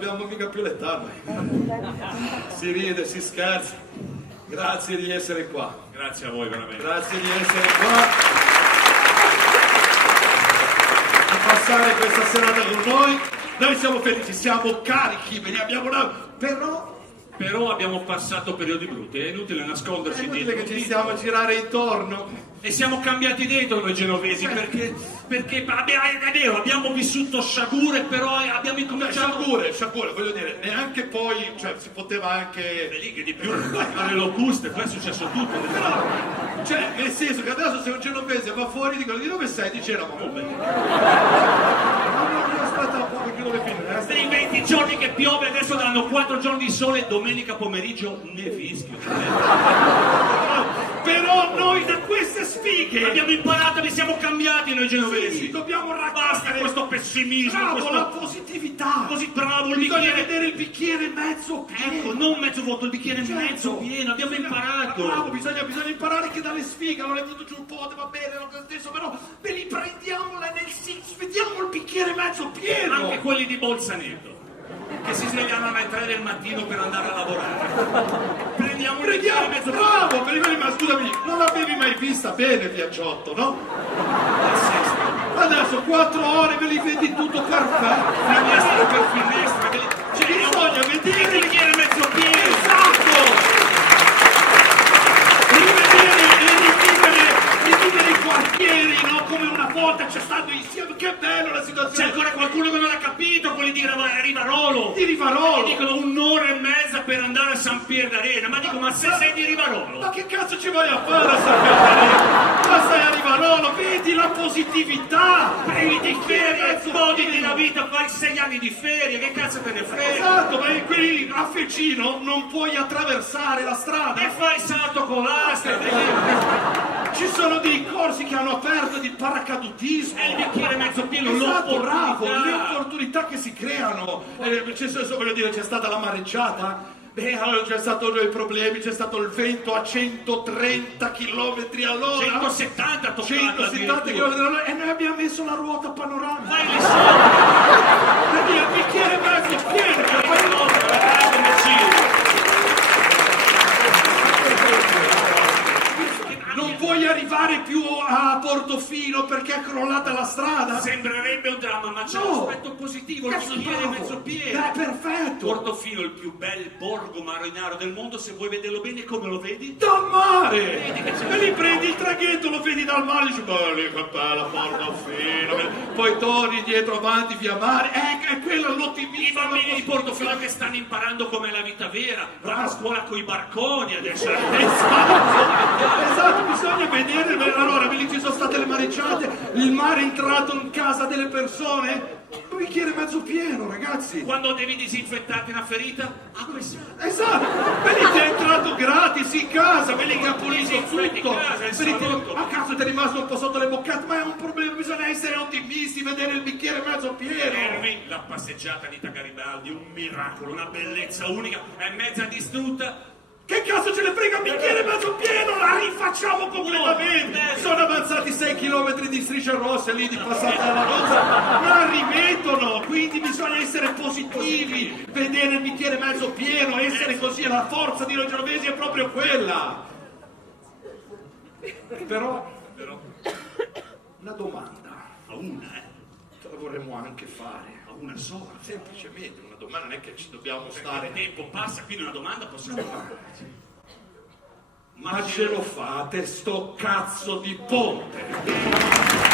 abbiamo mica più l'età noi. Si ride, si scherza. Grazie di essere qua. Grazie a voi veramente. Grazie di essere qua. Di passare questa serata con noi. Noi siamo felici, siamo carichi, ve ne abbiamo una... Però abbiamo passato periodi brutti, è inutile nasconderci È inutile dietro. che ci stiamo a girare intorno. E siamo cambiati dentro noi genovesi, perché è vero, abbiamo vissuto sciagure, però abbiamo incominciato... Sciagure, voglio dire, neanche poi, cioè si poteva anche... Le lighe di più, le locuste, poi è successo tutto. Però, cioè, nel senso che adesso se un genovese va fuori dicono di dove sei? Dice eravamo aspetta un po' perché dove finire? Dei 20 giorni che piove, adesso daranno 4 giorni di sole, domenica pomeriggio nevischio. Però noi da queste sfighe Abbiamo imparato, ne siamo cambiati noi genovesi. sì, dobbiamo Basta raccogliere questo pessimismo, bravo, questo... la positività. Così bravo, il Bisogna bicchiere... vedere il bicchiere mezzo pieno. Ecco, non mezzo vuoto, il bicchiere Certo. mezzo pieno, abbiamo imparato. Bravo, bisogna imparare che dalle sfighe, allora è venuto giù un po', va bene, lo stesso, però ve li prendiamola nel senso, vediamo il bicchiere mezzo pieno. Anche quelli di Bolzaneto, che si svegliano alle 3 del mattino per andare a lavorare. Prendiamo il bicchiere mezzo pieno. Bravo, ma scusami, non l'avevi mai vista bene Piaggiotto, no? Adesso 4 ore ve li vedi tutto perfetto. Finestra per finestra, cioè, Bisogna vedere il bicchiere mezzo pieno. Esatto! Rivivere i quartieri, no? Come una volta c'è stato insieme, che bello la C'è situazione! ancora qualcuno che non ha capito, quelli di Rivarolo. Di Rivarolo! E dicono 1 ora e mezza per andare a San Pier d'Arena. Ma dico, ma se sei di Rivarolo? Ma che cazzo ci vai a fare a sapere? Ma stai a Rivarolo, vedi la positività! Prendi di ferie, mezzo goditi pieno. la vita, fai 6 anni di ferie, che cazzo te ne frega? Esatto, ma qui a Ficino non puoi attraversare la strada! E fai salto con l'asta, Ci sono dei corsi che hanno aperto di paracadutismo! è il bicchiere mezzo pieno, Esatto, bravo, le l'opportunità. opportunità che si creano. Voglio dire, c'è stata la mareggiata. Beh, allora c'è stato i problemi, c'è stato il vento a 130 km all'ora. 170 toccato 170 km all'ora e noi abbiamo messo la ruota panoramica. Fai le soldi, Quindi il bicchiere mezzo pieno. fai le soldi, come ci... Non puoi arrivare più a Portofino perché è crollata la strada? Sembrerebbe un dramma, ma c'è un aspetto positivo, il Cazzo, bicchiere bravo. mezzo pieno. Perfetto! Portofino, il più bel borgo marinaro del mondo, se vuoi vederlo bene, come lo vedi? Dal mare! Vedi che c'è- E lì prendi il traghetto, lo vedi dal mare, dici, ma lì che bella Portofino, poi torni dietro avanti via mare, è quello I l'ottimismo. bambini di Portofino che stanno imparando com'è la vita vera, vanno a scuola coi barconi adesso. Esatto, bisogna vedere, allora lì ci sono state le mareggiate, il mare è entrato in casa delle persone, un bicchiere mezzo pieno ragazzi. Quando devi disinfettarti una ferita, acqua e sale. Esatto, quelli che è entrato gratis in casa, quelli che ha pulito Disinfetti tutto, in casa, il quelli che- salotto. a caso ti è rimasto un po' sotto le boccate, ma è un problema, bisogna essere ottimisti, vedere il bicchiere mezzo pieno. Fermi, la passeggiata di Garibaldi, un miracolo, una bellezza unica, è mezza distrutta. Che cazzo ce ne frega il bicchiere mezzo pieno, la rifacciamo completamente. Sono avanzati 6 km di strisce rosse lì di passata la rosa, ma rimettono, quindi bisogna essere positivi, vedere il bicchiere mezzo pieno, essere così, la forza di noi genovesi è proprio quella. Però, una domanda, A una, ce la vorremmo anche fare, a una sola. semplicemente una domanda, non è che ci dobbiamo Il stare... tempo passa, quindi una domanda possiamo fare. Ma ce lo fate sto cazzo di ponte?